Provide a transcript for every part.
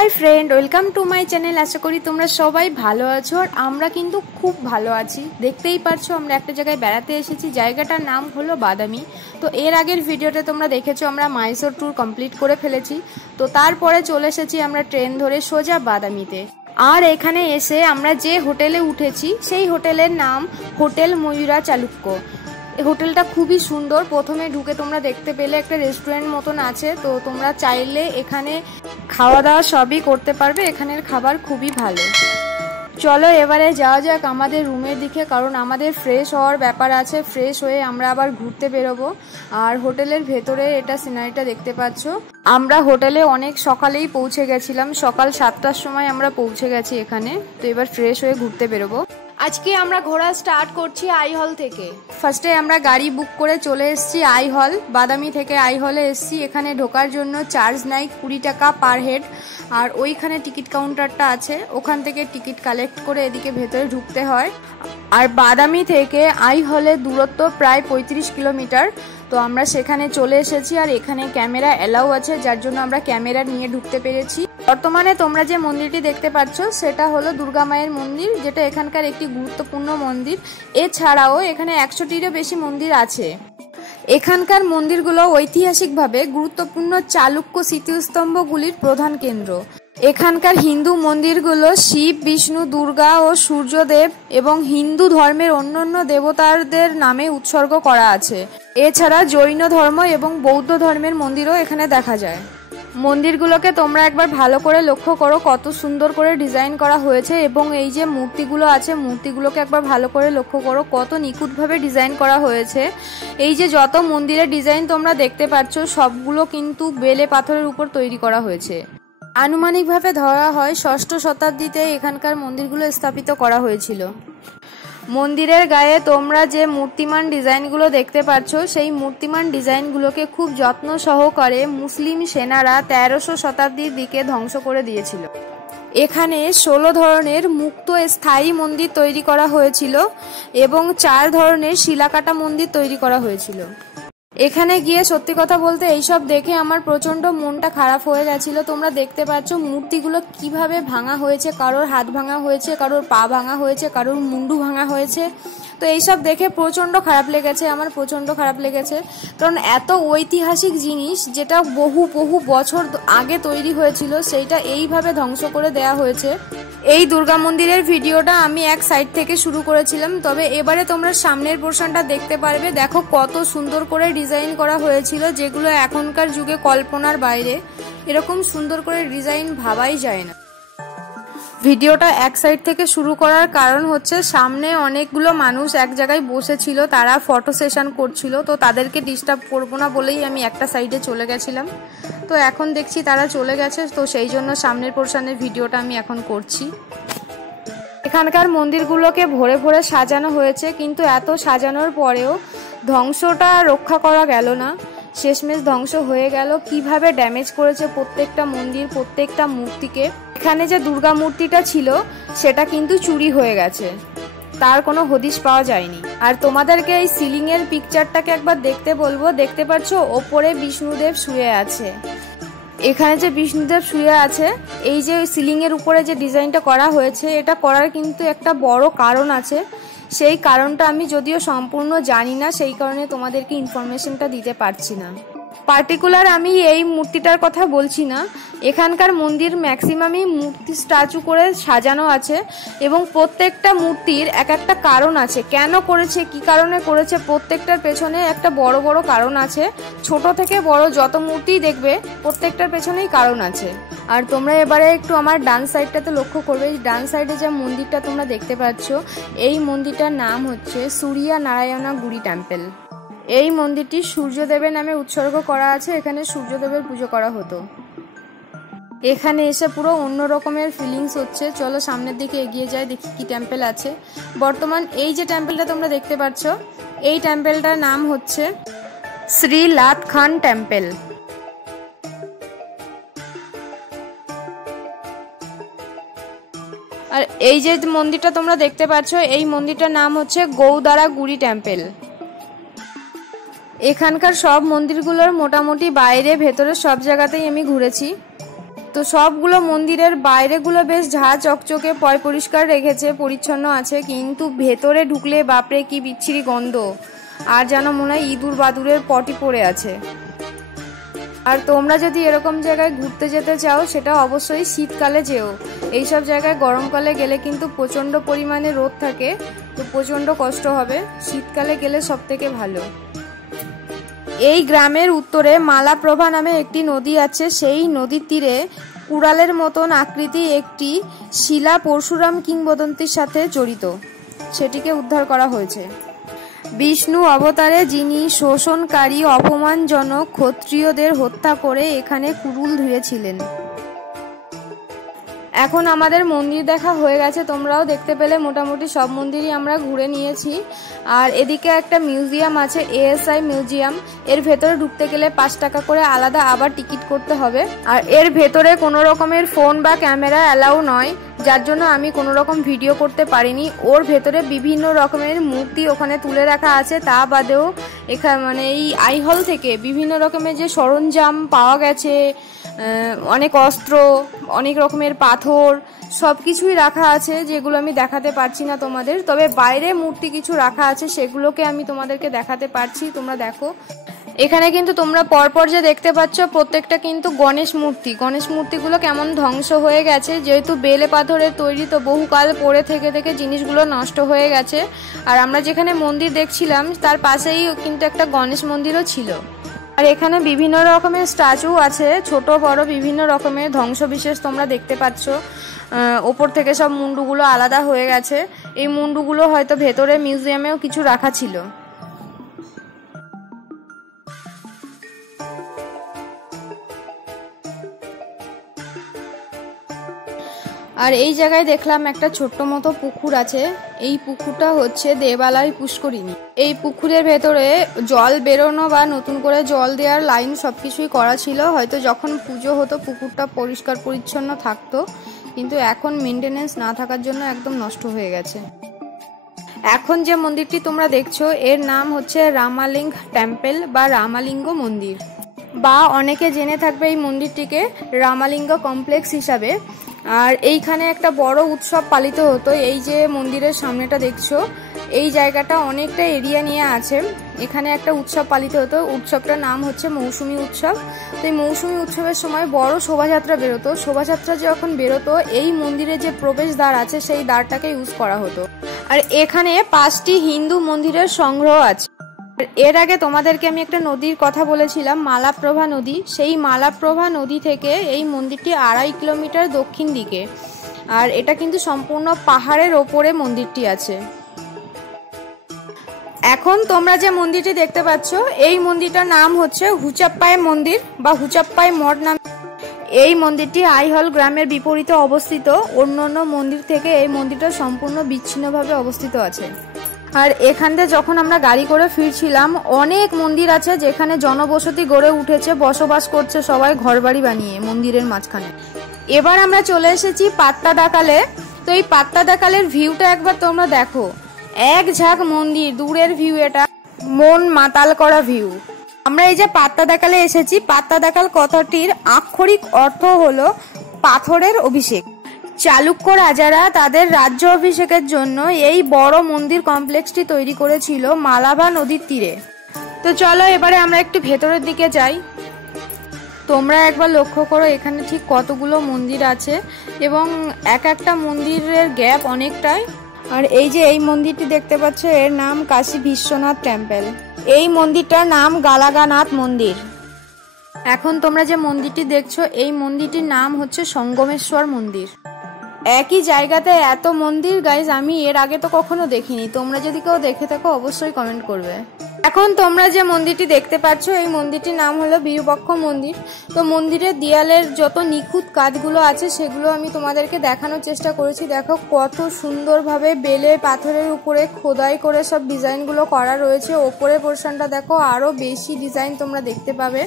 High friend welcome to my channel. आशा करी तुम्हारा सबाई भालो आछो और आमरा किन्तु खूब भालो आछि। देखतेई पारछो आमरा एकटा जायगाय बेड़ाते एसेछि, जायगाटार नाम हलो बादामी। तो एर आगेर भिडियोते तोमरा देखेছো आमरा माइसोर टूर कमप्लीट करे फेलेछि। तो तारपरे चले एसेछि आमरा ट्रेन धरे सोजा बादामीते। और एखाने एसे आमरा जे होटेले उठेछि सेई होटेलेर नाम होटेल मयूरा चालुक्य। होटेलटा खूबই सुंदर। प्रथमे ढुके তোমরা দেখতে পেলে একটা রেস্টুরেন্ট মতন আছে, তো তোমরা চাইলে এখানে খাওয়া দাওয়া সবই করতে পারবে। এখানের খাবার খুবই ভালো। চলো এবারে যাওয়া যাক আমাদের রুমের দিকে, কারণ আমাদের ফ্রেশ হওয়ার ব্যাপার আছে। ফ্রেশ হয়ে আমরা আবার ঘুরতে বেরোবো। আর হোটেলের ভেতরে এটা সিনারিটা দেখতে পাচ্ছ। আমরা হোটেলে অনেক সকালেই পৌঁছে গেছিলাম, সকাল 7টার সময় আমরা পৌঁছে গেছি এখানে। তো এবার ফ্রেশ হয়ে ঘুরতে বেরোবো। আজকে আমরা ঘোরা স্টার্ট করছি আই হল থেকে। ফার্স্টে আমরা গাড়ি বুক করে চলে এসেছি আই হল। বাদামি থেকে আই হলে এসেছি। এখানে ঢোকার জন্য চার্জ নাই 20 টাকা পার হেড। আর ওইখানে টিকিট কাউন্টারটা আছে, ওখান থেকে টিকিট কালেক্ট করে এদিকে ভেতরে ঢুকতে হয়। আর বাদামি থেকে আই হলের দূরত্ব প্রায় 35 কিলোমিটার। তো আমরা সেখানে চলে এসেছি। আর এখানে ক্যামেরা এলাও আছে, যার জন্য আমরা ক্যামেরা নিয়ে ঢুকতে পেরেছি। বর্তমানে তোমরা যে মন্দিরটি দেখতে পাচ্ছ সেটা হলো দুর্গা মায়ের মন্দির, যেটা এখানকার একটি গুরুত্বপূর্ণ মন্দির। এছাড়াও এখানে 100টিরও বেশি মন্দির আছে। এখানকার মন্দিরগুলো ঐতিহাসিকভাবে গুরুত্বপূর্ণ চালুক্য স্মৃতিস্তম্ভগুলির প্রধান কেন্দ্র। এখানকার হিন্দু মন্দিরগুলো শিব, বিষ্ণু, দুর্গা ও সূর্যদেব এবং হিন্দু ধর্মের অন্যান্য দেবতাদের নামে উৎসর্গ করা আছে। এছাড়া জৈন ধর্ম এবং বৌদ্ধ ধর্মের মন্দিরও এখানে দেখা যায়। মন্দিরগুলোকে তোমরা একবার ভালো করে লক্ষ্য করো, কত সুন্দর করে ডিজাইন করা হয়েছে। এবং এই যে মূর্তিগুলো আছে, মূর্তিগুলোকে একবার ভালো করে লক্ষ্য করো, কত নিখুঁতভাবে ডিজাইন করা হয়েছে। এই যে যত মন্দিরের ডিজাইন তোমরা দেখতে পাচ্ছ সবগুলো কিন্তু বেলে পাথরের উপর তৈরি করা হয়েছে। আনুমানিকভাবে ধরা হয় 6ষ্ঠ শতাব্দীতে এখানকার মন্দিরগুলো স্থাপিত করা হয়েছিল। মন্দিরের গায়ে তোমরা যে মূর্তিমান ডিজাইনগুলো দেখতে পাচ্ছ সেই মূর্তিমান ডিজাইনগুলোকে খুব যত্ন সহকারে মুসলিম সেনারা 1300 শতাব্দীর দিকে ধ্বংস করে দিয়েছিল। এখানে 16 ধরনের মুক্ত স্থায়ী মন্দির তৈরি করা হয়েছিল এবং 4 ধরনের শিলাকাটা মন্দির তৈরি করা হয়েছিল। এখানে গিয়ে সত্যি কথা বলতে এইসব দেখে আমার প্রচন্ড মনটা খারাপ হয়ে গেছিল। তোমরা দেখতে পাচ্ছ মূর্তিগুলো কিভাবে ভাঙা হয়েছে, কারোর হাত ভাঙা হয়েছে, কারোর পা ভাঙা হয়েছে, কারোর মুন্ডু ভাঙা হয়েছে। তো এইসব দেখে প্রচন্ড খারাপ লেগেছে, আমার প্রচন্ড খারাপ লেগেছে। কারণ এত ঐতিহাসিক জিনিস যেটা বহু বহু বছর আগে তৈরি হয়েছিল সেইটা এইভাবে ধ্বংস করে দেয়া হয়েছে। এই দুর্গা মন্দিরের ভিডিওটা আমি এক সাইড থেকে শুরু করেছিলাম, তবে এবারে তোমরা সামনের পোর্শনটা দেখতে পারবে। দেখো কত সুন্দর করে ডিজাইন করা হয়েছিল, যেগুলো এখনকার যুগে কল্পনার বাইরে। এরকম সুন্দর করে ডিজাইন ভাবাই যায় না। ভিডিওটা এক সাইড থেকে শুরু করার কারণ হচ্ছে সামনে অনেকগুলো মানুষ এক জায়গায় বসেছিল, তারা ফটো সেশন করছিল। তো তাদেরকে ডিস্টার্ব করবো না বলেই আমি একটা সাইডে চলে গেছিলাম। তো এখন দেখছি তারা চলে গেছে, তো সেই জন্য সামনের পোর্শনের ভিডিওটা আমি এখন করছি। এখানকার মন্দিরগুলোকে ভরে ভরে সাজানো হয়েছে, কিন্তু এত সাজানোর পরেও ধ্বংসটা রক্ষা করা গেল না। শেষমেশ ধ্বংস হয়ে গেল। কিভাবে ড্যামেজ করেছে প্রত্যেকটা মন্দির, প্রত্যেকটা মূর্তিকে। এখানে যে দুর্গা মূর্তিটা ছিল সেটা কিন্তু চুরি হয়ে গেছে, তার কোনো হদিশ পাওয়া যায়নি। আর তোমাদেরকে এই সিলিং এর পিকচারটাকে একবার দেখতে বলবো। দেখতে পাচ্ছ ওপরে বিষ্ণুদেব শুয়ে আছে। এখানে যে বিষ্ণুদেব শুয়ে আছে, এই যে সিলিং এর উপরে যে ডিজাইনটা করা হয়েছে, এটা করার কিন্তু একটা বড় কারণ আছে। সেই কারণটা আমি যদিও সম্পূর্ণ জানি না, সেই কারণে তোমাদেরকে ইনফরমেশনটা দিতে পারছি না। পার্টিকুলার আমি এই মূর্তিটার কথা বলছি না। এখানকার মন্দির ম্যাক্সিমামই মূর্তি স্ট্যাচু করে সাজানো আছে এবং প্রত্যেকটা মূর্তির এক একটা কারণ আছে। কেন করেছে, কি কারণে করেছে, প্রত্যেকটার পেছনে একটা বড় বড় কারণ আছে। ছোট থেকে বড় যত মূর্তি দেখবে প্রত্যেকটার পেছনেই কারণ আছে। আর তোমরা এবারে একটু আমার ডান সাইডটাতে লক্ষ্য করবে। ডান সাইডে যে মন্দিরটা তোমরা দেখতে পাচ্ছ, এই মন্দিরটার নাম হচ্ছে সূর্যা নারায়ণা গুড়ি টেম্পল। এই মন্দিরটি সূর্যদেবের নামে উৎসর্গ করা আছে। এখানে সূর্যদেবের পুজো করা হতো। এখানে এসে পুরো অন্য রকমের ফিলিংস হচ্ছে। চলো সামনের দিকে এগিয়ে যাই, দেখি কি টেম্পল আছে। বর্তমান এই যে টেম্পলটা তোমরা দেখতে পাচ্ছ, এই টেম্পলটার নাম হচ্ছে শ্রী লাত খান টেম্পল। আর এই যে মন্দিরটা তোমরা দেখতে পাচ্ছ, এই মন্দিরটার নাম হচ্ছে গৌদারা গুড়ি টেম্পল। এখানকার সব মন্দিরগুলোর মোটামুটি বাইরে ভেতরে সব জায়গাতেই আমি ঘুরেছি। তো সবগুলো মন্দিরের বাইরেগুলো বেশ ঝাঁ চকচকে পরিষ্কার রেখেছে, পরিচ্ছন্ন আছে, কিন্তু ভেতরে ঢুকলে বাপরে কি বিচ্ছিরি গন্ধ, আর যেন মনে হয় ইঁদুর বাদুরের পটি পড়ে আছে। আর তোমরা যদি এরকম জায়গায় ঘুরতে যেতে চাও সেটা অবশ্যই শীতকালে যেও, এইসব জায়গায় গরমকালে গেলে কিন্তু প্রচণ্ড পরিমাণে রোদ থাকে, তো প্রচণ্ড কষ্ট হবে, শীতকালে গেলে সব থেকে ভালো। এই গ্রামের উত্তরে মালাপ্রভা নামে একটি নদী আছে, সেই নদীর তীরে কুড়ালের মতন আকৃতি একটি শিলা পরশুরাম কিংবদন্তির সাথে জড়িত, সেটিকে উদ্ধার করা হয়েছে। বিষ্ণু অবতারে যিনি শোষণকারী অপমানজনক ক্ষত্রিয়দের হত্যা করে এখানে কুড়ুল ধুয়েছিলেন। এখন আমাদের মন্দির দেখা হয়ে গেছে, তোমরাও দেখতে পেলে মোটামুটি সব মন্দিরই আমরা ঘুরে নিয়েছি। আর এদিকে একটা মিউজিয়াম আছে, এএসআই মিউজিয়াম, এর ভেতরে ঢুকতে গেলে 5 টাকা করে আলাদা আবার টিকিট করতে হবে। আর এর ভেতরে কোনো রকমের ফোন বা ক্যামেরা অ্যালাউ নয়, যার জন্য আমি কোনো রকম ভিডিও করতে পারিনি। ওর ভেতরে বিভিন্ন রকমের মূর্তি ওখানে তুলে রাখা আছে, তা বাদেও এখানে মানে এই আই হল থেকে বিভিন্ন রকমের যে সরঞ্জাম পাওয়া গেছে, অনেক অস্ত্র, অনেক রকমের পাথর, সব কিছুই রাখা আছে, যেগুলো আমি দেখাতে পারছি না তোমাদের। তবে বাইরে মূর্তি কিছু রাখা আছে, সেগুলোকে আমি তোমাদেরকে দেখাতে পারছি, তোমরা দেখো। এখানে কিন্তু তোমরা পরপর যে দেখতে পাচ্ছ প্রত্যেকটা কিন্তু গণেশ মূর্তি। গণেশ মূর্তিগুলো কেমন ধ্বংস হয়ে গেছে, যেহেতু বেলে পাথরের তৈরি, তো বহুকাল পরে থেকে থেকে জিনিসগুলো নষ্ট হয়ে গেছে। আর আমরা যেখানে মন্দির দেখছিলাম তার পাশেই কিন্তু একটা গণেশ মন্দিরও ছিল। আর এখানে বিভিন্ন রকমের স্ট্যাচু আছে, ছোট বড় বিভিন্ন রকমের ধ্বংসবিশেষ তোমরা দেখতে পাচ্ছ। ওপর থেকে সব মুন্ডুগুলো আলাদা হয়ে গেছে, এই মুন্ডুগুলো হয়তো ভেতরে মিউজিয়ামেও কিছু রাখা ছিল। আর এই জায়গায় দেখলাম একটা ছোট্ট মতো পুকুর আছে, এই পুকুরটা হচ্ছে দেবালয় পুষ্করিণী। এই পুকুরের ভেতরে জল বেরোনো বা নতুন করে জল দেওয়ার লাইন সবকিছুই করা ছিল, হয়তো যখন পুজো হতো পুকুরটা পরিষ্কার পরিচ্ছন্ন থাকতো, কিন্তু এখন মেনটেনেন্স না থাকার জন্য একদম নষ্ট হয়ে গেছে। এখন যে মন্দিরটি তোমরা দেখছো এর নাম হচ্ছে রামালিঙ্গ টেম্পল বা রামালিঙ্গ মন্দির, বা অনেকে জেনে থাকবে এই মন্দিরটিকে রামালিঙ্গ কমপ্লেক্স হিসাবে। আর এইখানে একটা বড় উৎসব পালিত হতো, এই যে মন্দিরের সামনেটা দেখছো এই জায়গাটা অনেকটা এরিয়া নিয়ে আছে, এখানে একটা উৎসব পালিত হতো, উৎসবটার নাম হচ্ছে মৌসুমী উৎসব। তো এই মৌসুমী উৎসবের সময় বড় শোভাযাত্রা বেরোতো, শোভাযাত্রা যখন বেরোতো এই মন্দিরে যে প্রবেশদ্বার আছে সেই দ্বারটাকে ইউজ করা হতো। আর এখানে 5টি হিন্দু মন্দিরের সংগ্রহ আছে। এর আগে তোমাদেরকে আমি একটা নদীর কথা বলেছিলাম, মালাপ্রভা নদী, সেই মালাপ্রভা নদী থেকে এই মন্দিরটি 2.5 কিলোমিটার দক্ষিণ দিকে, আর এটা কিন্তু সম্পূর্ণ পাহাড়ের ওপরে মন্দিরটি আছে। এখন তোমরা যে মন্দিরটি দেখতে পাচ্ছ এই মন্দিরটার নাম হচ্ছে হুচাপ্পাই মন্দির বা হুচাপ্পাই মঠ নাম। এই মন্দিরটি আইহল গ্রামের বিপরীতে অবস্থিত, অন্যান্য মন্দির থেকে এই মন্দিরটা সম্পূর্ণ বিচ্ছিন্নভাবে অবস্থিত আছে। আর এখান থেকে যখন আমরা গাড়ি করে ফিরছিলাম অনেক মন্দির আছে যেখানে জনবসতি গড়ে উঠেছে, বসবাস করছে সবাই ঘরবাড়ি বানিয়ে মন্দিরের মাঝখানে। এবার আমরা চলে এসেছি পাত্তাদাকালে। তো এই পাত্তাদাকালের ভিউটা একবার তোমরা দেখো, এক ঝাঁক মন্দির, দূরের ভিউ, এটা মন মাতাল করা ভিউ। আমরা এই যে পাত্তাদাকালে এসেছি, পাত্তাদাকাল কথাটির আক্ষরিক অর্থ হলো পাথরের অভিষেক। চালুক্য রাজারা তাদের রাজ্য অভিষেকের জন্য এই বড় মন্দির কমপ্লেক্সটি তৈরি করেছিল মালাভা নদীর তীরে। তো চলো এবারে আমরা একটু ভেতরের দিকে যাই। তোমরা একবার লক্ষ্য করো এখানে ঠিক কতগুলো মন্দির আছে এবং এক একটা মন্দিরের গ্যাপ অনেকটাই। আর এই যে এই মন্দিরটি দেখতে পাচ্ছ এর নাম কাশী বিশ্বনাথ টেম্পল, এই মন্দিরটার নাম গালাগানাথ মন্দির। এখন তোমরা যে মন্দিরটি দেখছো এই মন্দিরটির নাম হচ্ছে সঙ্গমেশ্বর মন্দির। একই জায়গাতে এত মন্দির গাইজ আমি এর আগে তো কখনো দেখিনি, তোমরা যদি কেউ দেখে থাকো অবশ্যই কমেন্ট করবে। এখন তোমরা যে মন্দিরটি দেখতে পাচ্ছ এই মন্দিরটির নাম হলো বিরূপাক্ষ মন্দির। তো মন্দিরের দেয়ালের যত নিখুঁত কাজগুলো আছে সেগুলো আমি তোমাদেরকে দেখানোর চেষ্টা করেছি। দেখো কত সুন্দরভাবে বেলে পাথরের উপরে খোদাই করে সব ডিজাইনগুলো করা রয়েছে। ওপরের পোর্শনটা দেখো আরো বেশি ডিজাইন তোমরা দেখতে পাবে।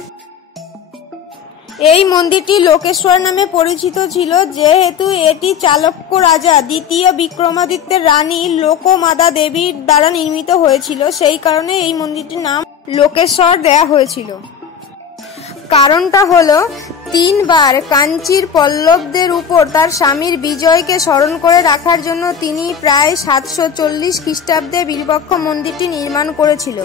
এই মন্দিরটি লোকেশ্বর নামে পরিচিত ছিল, যেহেতু এটি চালুক্য রাজা দ্বিতীয় বিক্রমাদিত্যের রানী লোকমাদা দেবীর দ্বারা নির্মিত হয়েছিল, সেই কারণে এই মন্দিরটির নাম লোকেশ্বর দেয়া হয়েছিল। কারণটা হলো 3বার কাঞ্চির পল্লবদের উপর তার স্বামীর বিজয়কে স্মরণ করে রাখার জন্য তিনি প্রায় 740 খ্রিস্টাব্দে বিরূপাক্ষ মন্দিরটি নির্মাণ করেছিল।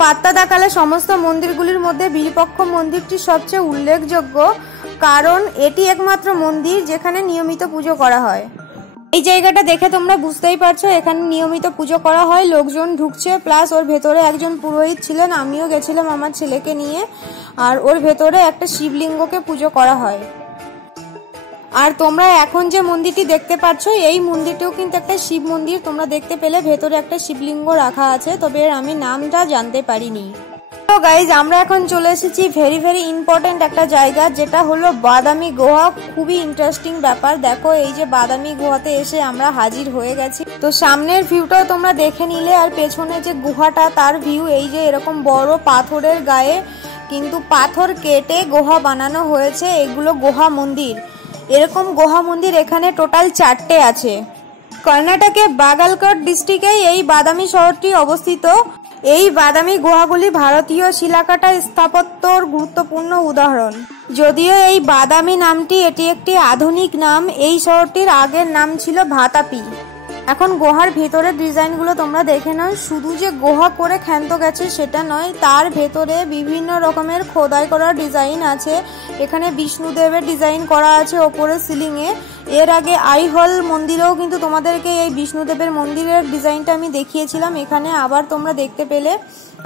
পাত্তাদাকালে সমস্ত মন্দিরগুলির মধ্যে বিরূপাক্ষ মন্দিরটি সবচেয়ে উল্লেখযোগ্য, কারণ এটি একমাত্র মন্দির যেখানে নিয়মিত পুজো করা হয়। এই জায়গাটা দেখে তোমরা বুঝতেই পারছো এখানে নিয়মিত পুজো করা হয়, লোকজন ঢুকছে, প্লাস ওর ভেতরে একজন পুরোহিত ছিলেন, আমিও গেছিলাম আমার ছেলেকে নিয়ে। আর ওর ভেতরে একটা শিবলিঙ্গকে পুজো করা হয়। আর তোমরা এখন যে মন্দিরটি দেখতে পাচ্ছ এই মন্দিরটিও কিন্তু একটা শিব মন্দির, তোমরা দেখতে পেলে ভেতরে একটা শিবলিঙ্গ রাখা আছে, তবে এর আমি নামটা জানতে পারিনি। তো গাইজ আমরা এখন চলে এসেছি ভেরি ইম্পর্টেন্ট একটা জায়গা, যেটা হলো বাদামি গুহা। খুবই ইন্টারেস্টিং ব্যাপার। দেখো এই যে বাদামি গুহাতে এসে আমরা হাজির হয়ে গেছি। তো সামনের ভিউটাও তোমরা দেখে নিলে, আর পেছনে যে গুহাটা তার ভিউ, এই যে এরকম বড় পাথরের গায়ে কিন্তু পাথর কেটে গুহা বানানো হয়েছে, এগুলো গুহা মন্দির। এরকম গুহা মন্দির এখানে টোটাল 4টে আছে। কর্ণাটকের বাগালকোট ডিস্ট্রিক্টে এই বাদামি শহরটি অবস্থিত। এই বাদামি গুহাগুলি ভারতীয় শিলাকাটা স্থাপত্যর গুরুত্বপূর্ণ উদাহরণ। যদিও এই বাদামি নামটি এটি একটি আধুনিক নাম, এই শহরটির আগের নাম ছিল ভাতাপি। এখন গুহার ভেতরের ডিজাইনগুলো তোমরা দেখে নাও। শুধু যে গুহা করে ক্ষান্ত গেছে সেটা নয়, তার ভেতরে বিভিন্ন রকমের খোদাই করা ডিজাইন আছে। এখানে বিষ্ণুদেবের ডিজাইন করা আছে ওপরের সিলিংয়ে। এর আগে আইহল মন্দিরেও কিন্তু তোমাদেরকে এই বিষ্ণুদেবের মন্দিরের ডিজাইনটা আমি দেখিয়েছিলাম, এখানে আবার তোমরা দেখতে পেলে।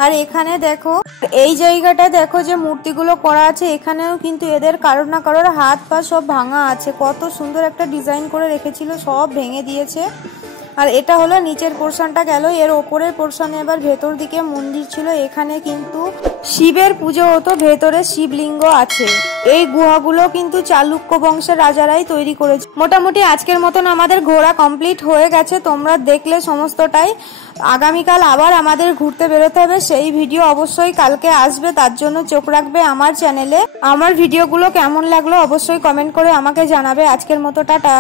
আর এখানে দেখো এই জায়গাটায় দেখো যে মূর্তিগুলো করা আছে, এখানেও কিন্তু এদের কারোর না কারোর হাত পা সব ভাঙা আছে। কত সুন্দর একটা ডিজাইন করে রেখেছিল, সব ভেঙে দিয়েছে। আর এটা হলো নিচের পোর্শনটা গেল, এর ওপরের পোর্শনে এবার ভেতর দিকে মন্দির ছিল। এখানে কিন্তু শিবের পুজো হতো, ভেতরে শিবলিঙ্গ আছে। এই গুহাগুলো কিন্তু চালুক্য বংশের রাজারাই তৈরি করেছে। মোটামুটি আজকের মতন আমাদের ঘোরা কমপ্লিট হয়ে গেছে, তোমরা দেখলে সমস্তটাই। আগামীকাল আবার আমাদের ঘুরতে বেরোতে হবে, সেই ভিডিও অবশ্যই কালকে আসবে, তার জন্য চোখ রাখবে আমার চ্যানেলে। আমার ভিডিওগুলো কেমন লাগলো অবশ্যই কমেন্ট করে আমাকে জানাবে। আজকের মতো টাটা।